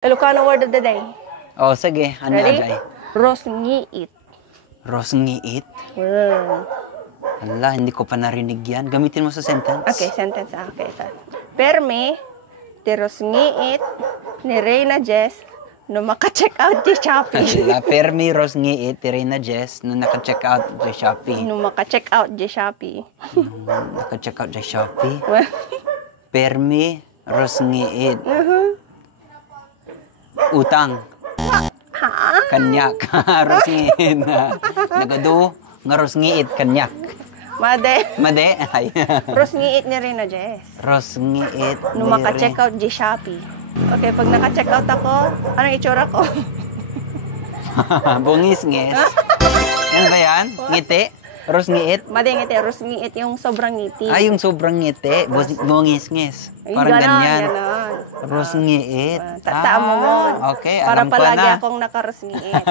Ilocano word of the day. Oh, sige. Ano Ready? ajay? Rosngiit. Rosngiit? Wow. Hala, hindi ko pa narinig yan. Gamitin mo sa sentence. Okay, sentence. Okay, ito. Permi, ti rosngiit, ni Reyna Jess, no maka-check out di Shopee. Hala, permi rosngiit, Tirena Jess, nung naka-check out sa Shopee. No maka-check out di Shopee. Naka-check out sa Shopee. Permi rosngiit. Utang. Kanyak. Rosngiit. Nagado nga rosngiit kanyak. Made. Made. Ay. Rosngiit ni Reyna Jess. Rosngiit. No maka-check out di Shopee. Okay, pag naka-check out ako, anong itsura ko? Bungis-ngis. Yan ba yan? Ngiti? Rosngiit? Made ngiti, rosngiit yung sobrang ngiti. Ay, yung sobrang ngiti. Bungis-ngis. Parang ganyan. Ganon. Rosngiit. Tataan mo mo. Okay, Para alam ko palagi na. akong naka-rosngiit.